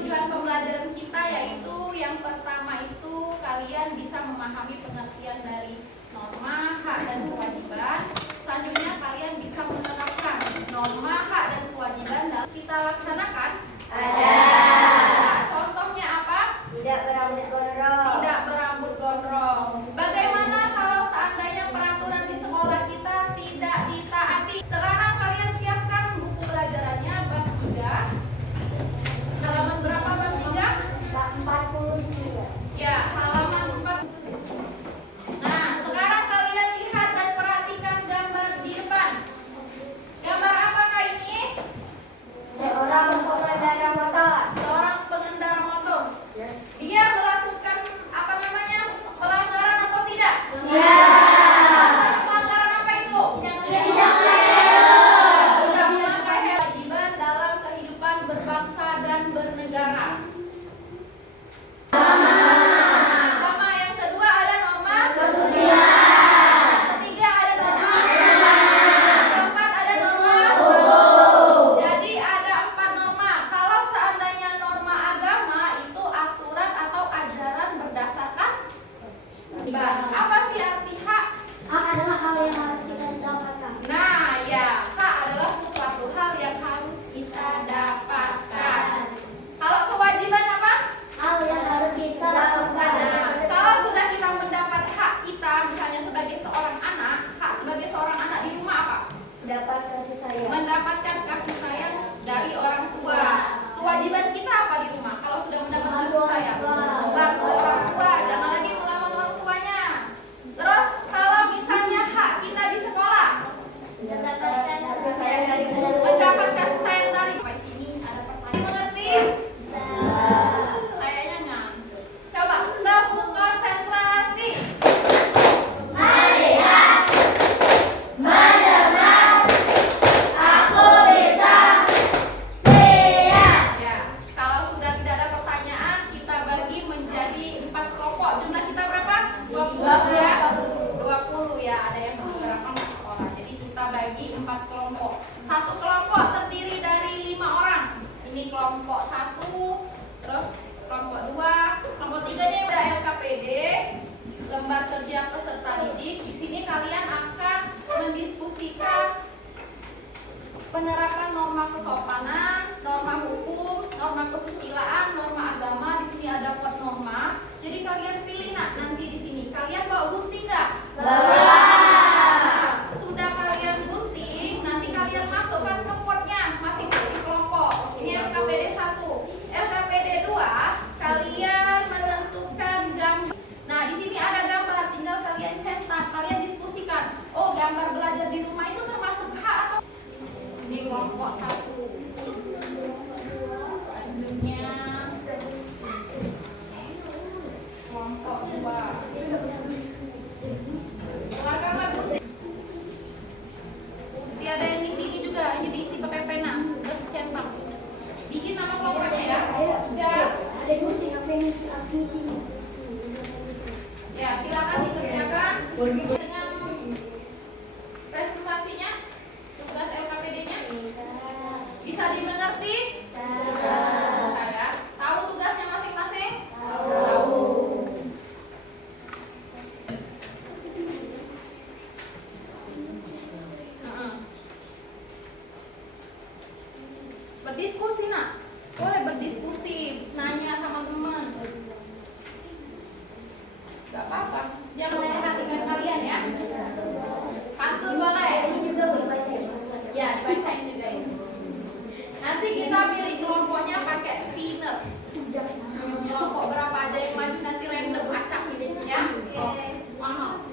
tujuan pembelajaran kita, yaitu yang pertama itu kalian bisa memahami pengertian dari norma, hak, dan kewajiban. Selanjutnya kalian bisa menerapkan norma, hak, dan kewajiban dalam kita laksanakan. Ada. Contohnya apa? Tidak berambut gondrong. Tidak berambut gondrong. Bagaimana kalau seandainya peraturan di sekolah kita tidak ditaati? Sekarang kalian siapkan buku pelajarannya bab 3. Halaman berapa bab 3? 43. Ya, halaman 4. Nah, sekarang kalian lihat dan perhatikan gambar di depan. Gambar apakah ini? Seorang pengendara motor. Seorang pengendara motor. Dia melakukan apa namanya? Pelanggaran atau tidak? Ya. Pelanggaran apa itu? Tidak Tidak memakai helm. Kewajiban dalam kehidupan berbangsa dan bernegara. Sama yang kedua ada norma. Yang ketiga ada norma. Yang keempat ada norma. Jadi ada 4 norma. Kalau seandainya norma agama itu aturan atau ajaran berdasarkan iman. Apa sih arti hak? Hak adalah hal yang harus kita dapatkan. Nah, ya, hak adalah sesuatu hal yang harus kita dapatkan. Kalau kewajiban apa? Hal yang harus kita lakukan. Nah, kalau sudah kita mendapat hak kita, misalnya sebagai seorang anak, hak sebagai seorang anak di rumah apa? Dapat kasih sayang. Mendapatkan kasih sayang dari orang tua. Kewajiban kita apa di rumah? Kalau sudah mendapat kasih sayang, membantu orang tua, jangan lagi melawan orang tuanya. Terus kalau misalnya hak kita di sekolah, Mendapatkan kasih sayang dari guru. mendapat kasih sayang dari sampai sini ada pertanyaan. Mengerti? Kayaknya ngantuk. Coba tepuk konsentrasi. Melihat, mendengar, aku bisa siap. Ya, kalau sudah tidak ada pertanyaan, kita bagi menjadi 4 kelompok. Jumlah kita berapa? 20 ya. 20 ya, ada yang beberapa masuk sekolah. Jadi kita bagi 4 kelompok. Satu kelompok terdiri dari 5 orang. Ini kelompok 1, terus kelompok 2, kelompok 3 nya udah LKPD, lembar kerja peserta didik. Di sini kalian akan mendiskusikan penerapan norma kesopanan, norma hukum, norma kesusilaan, norma agama. Di sini ada 4 norma. Jadi kalian pilih nanti di sini. Kalian bawa gunting nggak? Bawa. Sudah kalian gunting, nanti kalian masukkan ke potnya masing-masing kelompok. Ini LKPD 1, LKPD 2. Kalian menentukan gambar. Nah, di sini ada gambar, tinggal kalian cetak, kalian diskusikan. Oh, gambar belajar di rumah itu termasuk hak atau ini kelompok 1. Selanjutnya kelompok 2. Keluarkan lagu. Nanti ada yang isi ini juga, ini diisi pakai pena, udah cetak. Bikin nama kelompoknya ya. Kelompok 3. Ada gunting apa yang isi? Ya, silakan dikerjakan dengan presentasinya, tugas LKPD-nya. Bisa dimengerti? Saya tahu tugasnya masing-masing? Tahu. Berdiskusi nak, boleh berdiskusi, nanya sama teman. Gak apa-apa, jangan memperhatikan kalian ya. Pantun boleh? Ini juga boleh baca. Ya, dibacain juga ini. Nanti kita pilih kelompoknya pakai spinner. Kelompok berapa aja yang maju nanti random acak ini ya. Paham?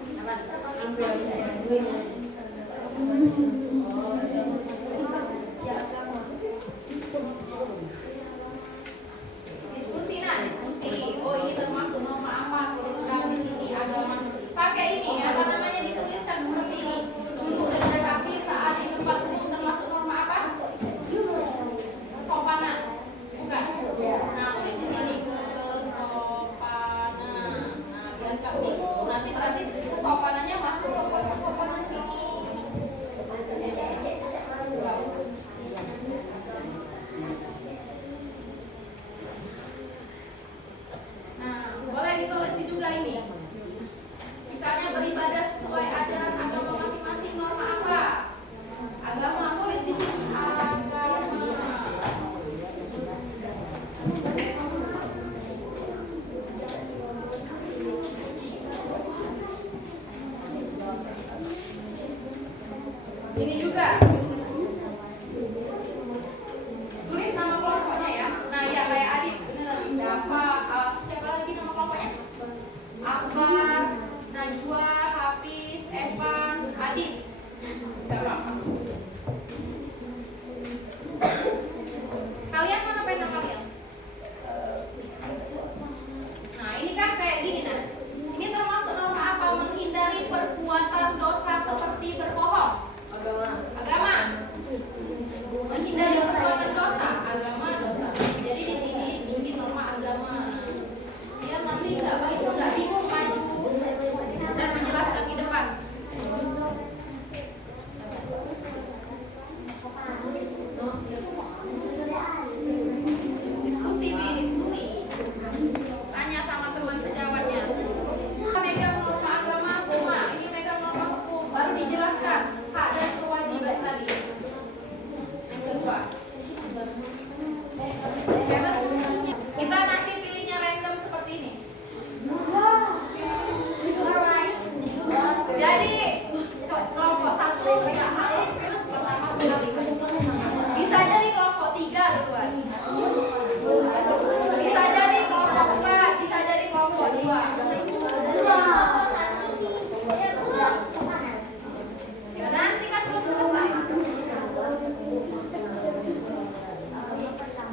Diskusi nak, diskusi. Oh, ini termasuk norma apa? Tuliskan di sini agama. Pakai ini apa namanya, dituliskan seperti ini. Duduk dan rapi saat di tempat umum termasuk norma apa? Kesopanan. Bukan? Nah, tulis di sini kesopanan.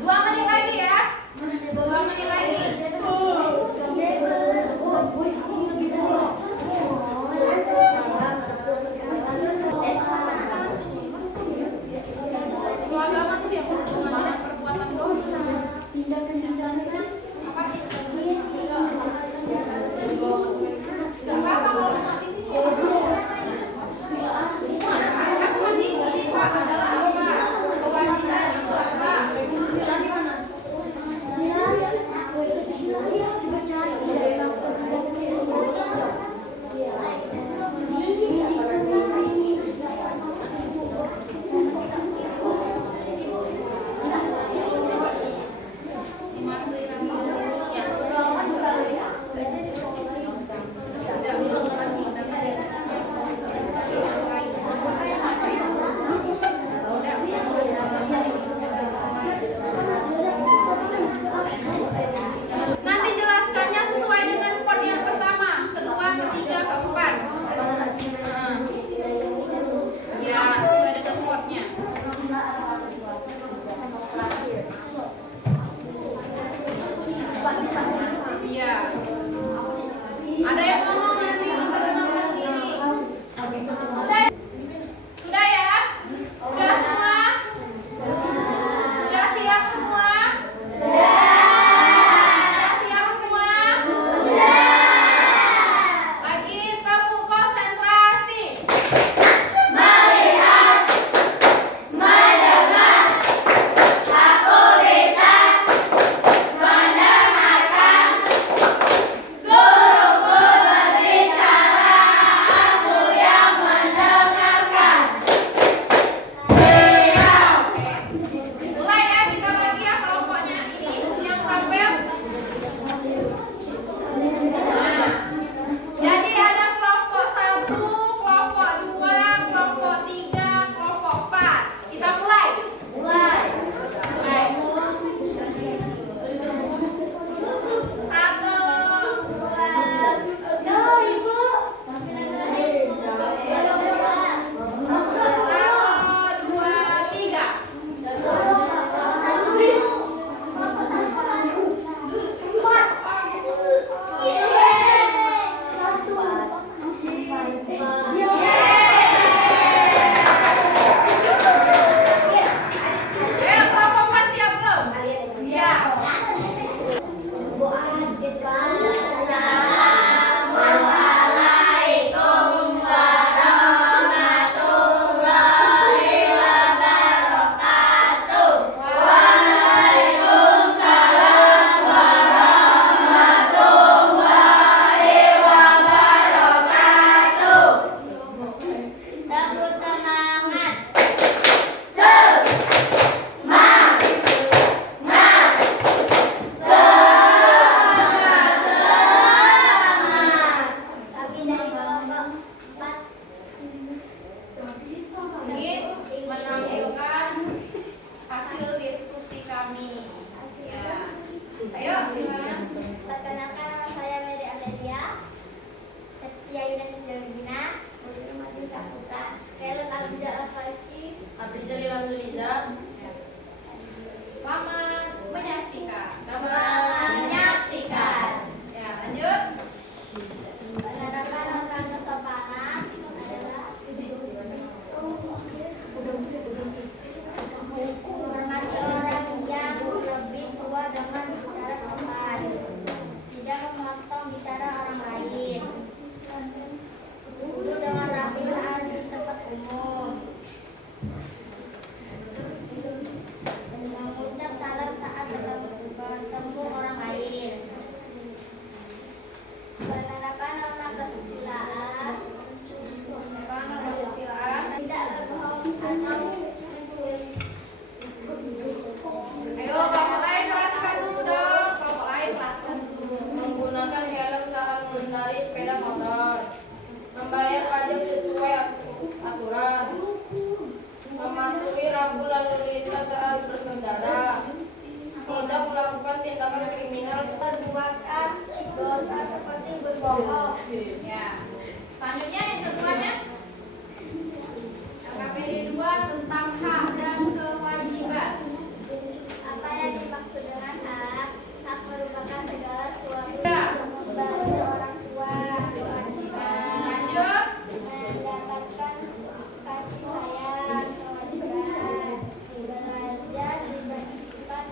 2 menit lagi ya. 2 menit lagi. Kalau agama tuh yang hubungannya perbuatan dosa. Gak apa-apa kalau mau di sini. Aku mandiri adalah apa? Kewajiban itu apa? Simak tuh Irama.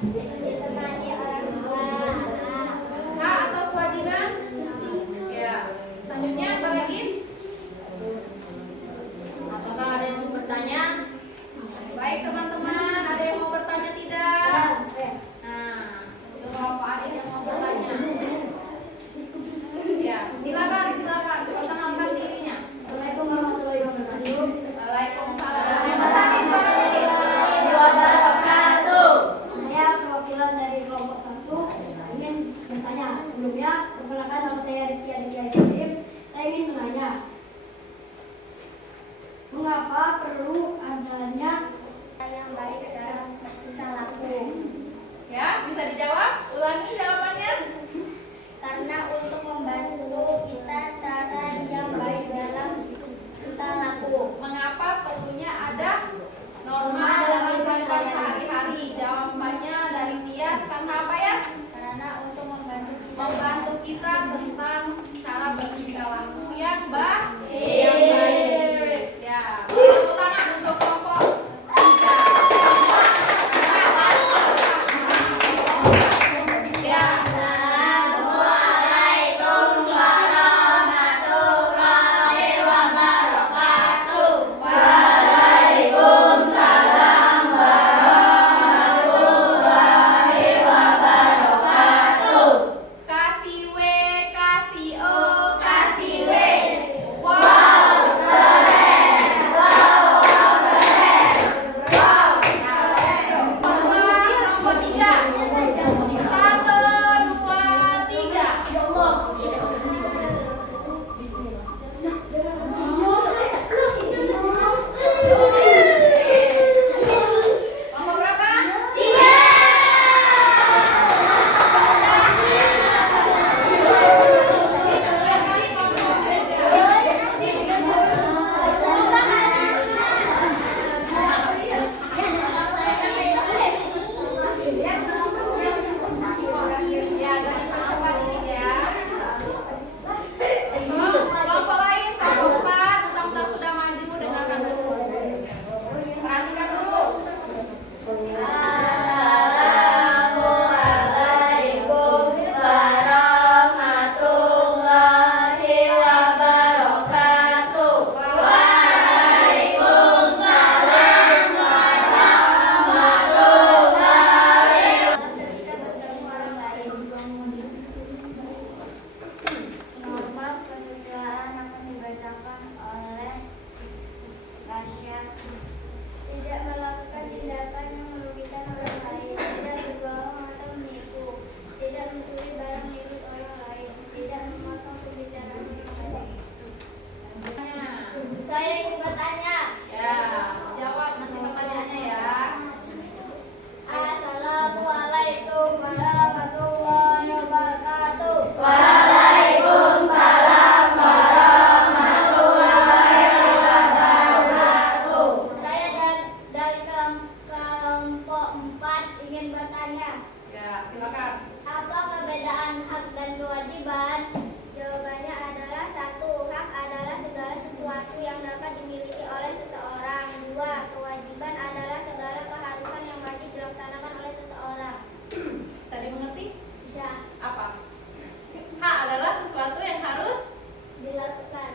Ditemani orang tua. Hak atau kewajiban? Ya. Selanjutnya apa lagi? Apakah ada yang mau bertanya? Baik teman-teman, ada yang mau bertanya tidak? Nah, itu kelompok adik yang mau bertanya. Ya, silakan. Perkenalkan dirinya. Assalamualaikum warahmatullahi wabarakatuh. Waalaikumsalam. Yang besar suaranya. Wabarakatuh. Saya perwakilan dari kelompok 1 ingin bertanya. Sebelumnya, perkenalkan nama saya Rizky Aditya Ibrahim. Saya ingin menanya, mengapa perlu adanya yang baik dalam tingkah laku? Ya, bisa dijawab? Ulangi jawabannya. Karena untuk membantu kita cara yang baik dalam tingkah laku. Mengapa perlunya ada norma dalam kehidupan sehari-hari? Jawabannya dari Tias, karena apa ya? Karena untuk Membantu kita tentang cara bertingkah laku yang baik. Ya, tepuk tangan untuk kelompok 3. Ya. Assalamualaikum warahmatullahi wabarakatuh. Waalaikumsalam warahmatullahi wabarakatuh. Kasih W, kasih O, kasih W. Wow. Kelompok 3. 1, 2, 3. Kelompok berapa? 3. Ya, dari pertemuan ini ya. Kelompok lain, kelompok 4, tetap sudah maju, dengarkan dulu. Perhatikan dulu. Assalamualaikum warahmatullahi wabarakatuh. Waalaikumsalam warahmatullahi Norma kesusilaan akan dibacakan oleh Rasya. Tidak melakukan tindakan yang merugikan orang lain, tidak berbohong atau menipu, tidak mencuri barang milik orang lain, tidak memotong pembicaraan orang lain. Saya ingin bertanya. Ya, jawab nanti pertanyaannya ya. Assalamualaikum warahmatullahi wabarakatuh. Waalaikumsalam warahmatullahi wabarakatuh. Saya dari kelompok 4 ingin bertanya. Ya, silakan. Apa perbedaan hak dan kewajiban? Jawabannya adalah 1. Hak adalah segala sesuatu yang dapat dimiliki oleh seseorang. 2. Kewajiban adalah segala keharusan yang wajib dilaksanakan oleh seseorang. Bisa dimengerti? Bisa Apa? Hak adalah sesuatu yang harus dilakukan.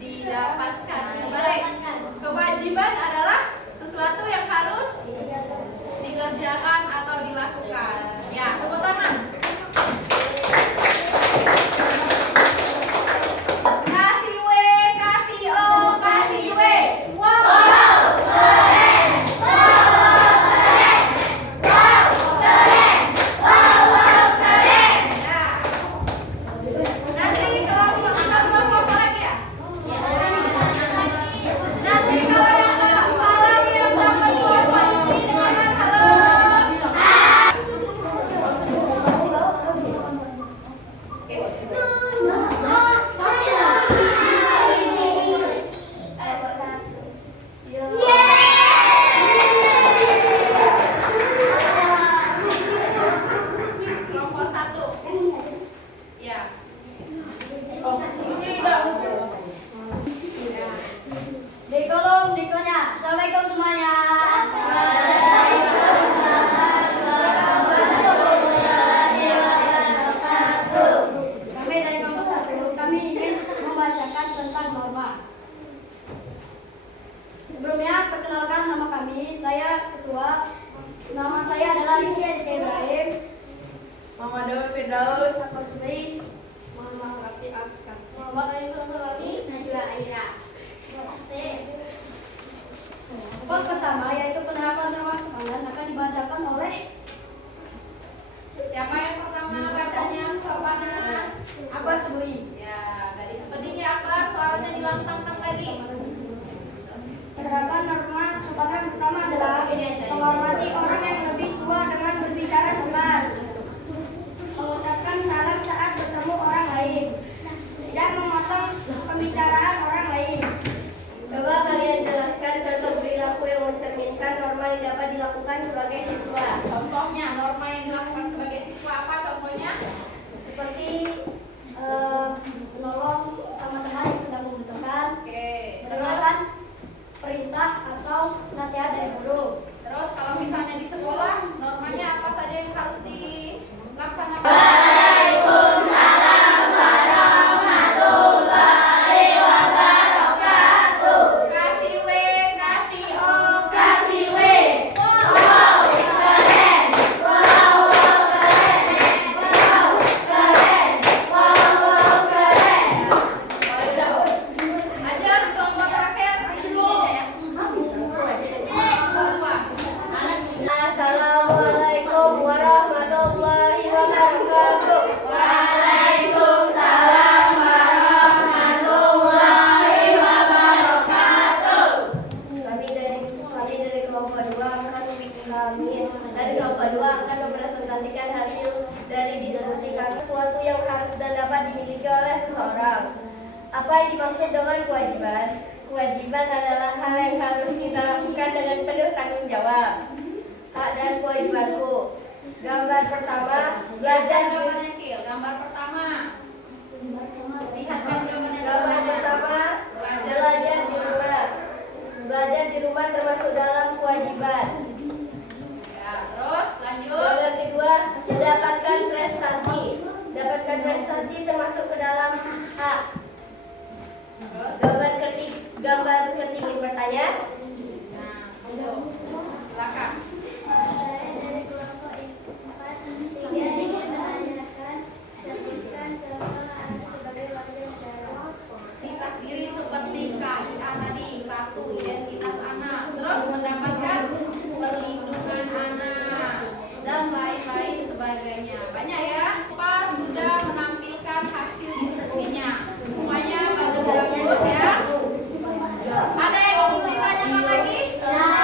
didapatkan. Balik. Kewajiban adalah sesuatu yang harus dikerjakan atau dilakukan. Ya, tepuk tangan. Kasih W, kasih O, kasih W. Wow. Nama saya adalah Rizky Aditya Ibrahim. Muhammad Dewi Firdaus. Sabar Subaid. Muhammad Rafi Askar. Muhammad Ayu Sulami. Najwa Aira. Terima kasih. Bab pertama yaitu penerapan termasuk aman akan dibacakan oleh Siapa yang pertama bacanya? Sopanan. Akbar Subaid. Ya, tadi sepertinya Akbar suaranya dilantangkan lagi. Penerapan norma sopanan pertama adalah menghormati orang yang lebih tua dengan berbicara sopan, mengucapkan salam saat bertemu orang lain, tidak memotong pembicaraan orang lain. Coba kalian jelaskan contoh perilaku yang mencerminkan norma yang dapat dilakukan sebagai siswa. Contohnya norma yang dilakukan sebagai siswa apa contohnya? Seperti menolong sama teman yang sedang membutuhkan, Oke. mendengarkan perintah atau nasihat dari guru. Terus kalau misalnya di sekolah, normanya apa saja yang harus dilaksanakan? Kasih W, kasih O, kasih W. Wow, keren. Wow, keren. Wow, keren. Wow, keren. Waduh. Ajar kelompok terakhir. Assalamualaikum warahmatullahi wabarakatuh. Waalaikumsalam warahmatullahi wabarakatuh. Kami dari kelompok 2 akan mempresentasikan hasil dari diskusi kami sesuatu yang harus dan dapat dimiliki oleh seseorang. Apa yang dimaksud dengan kewajiban? Kewajiban adalah hal yang harus kita lakukan dengan penuh tanggung jawab. Hak dan kewajibanku. Gambar pertama, belajar di Gambarnya Kil. Gambar pertama. Lihat kan gambarnya. Gambar pertama, belajar di rumah. Belajar di rumah termasuk dalam kewajiban. Ya, terus lanjut. Gambar kedua, mendapatkan prestasi. Dapatkan prestasi termasuk ke dalam hak. Terus. Gambar ketiga bertanya. Nah, untuk silakan. Saya dari kelompok 4 ingin menanyakan sebutkan contoh sebagai warga negara. Identitas diri seperti KIA tadi, kartu identitas anak. Terus mendapatkan perlindungan anak dan lain-lain sebagainya. Banyak ya. Pak sudah menampilkan hasil diskusinya. Semuanya bagus-bagus ya. Ada yang mau ditanyakan lagi? Norma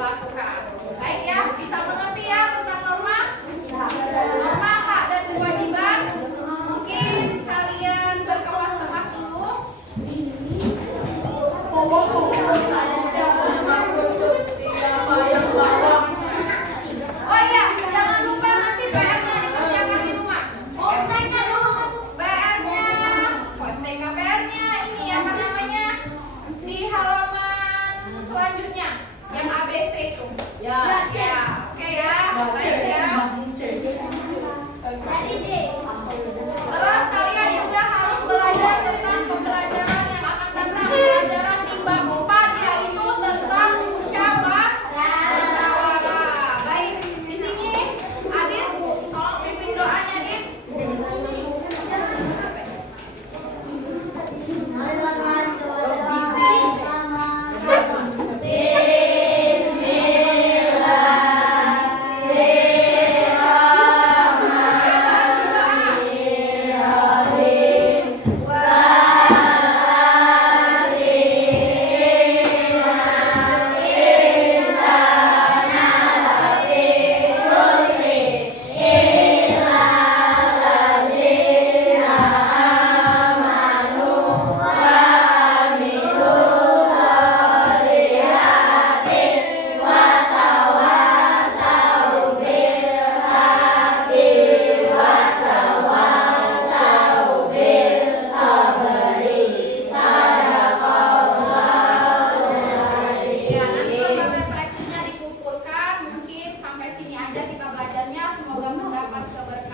dilakukan. Baik ya, bisa mengerti ya tentang norma? Norma, hak dan kewajiban. Mungkin kalian berkelas tengah dulu. Oh iya, jangan lupa nanti PR-nya dikerjakan di rumah. PR-nya ini apa namanya? Di halaman selanjutnya yang ABC itu. Ya. Oke ya. Baik ya. Terus kalian juga harus belajar tentang pembelajaran yang akan datang. Pembelajaran di bab 4 yaitu tentang musyawarah. Baik, di sini Adit, tolong pimpin doanya, Adit. Ya, nanti lembar refleksinya dikumpulkan. Mungkin sampai sini aja kita belajarnya. Semoga mendapat keberkahan.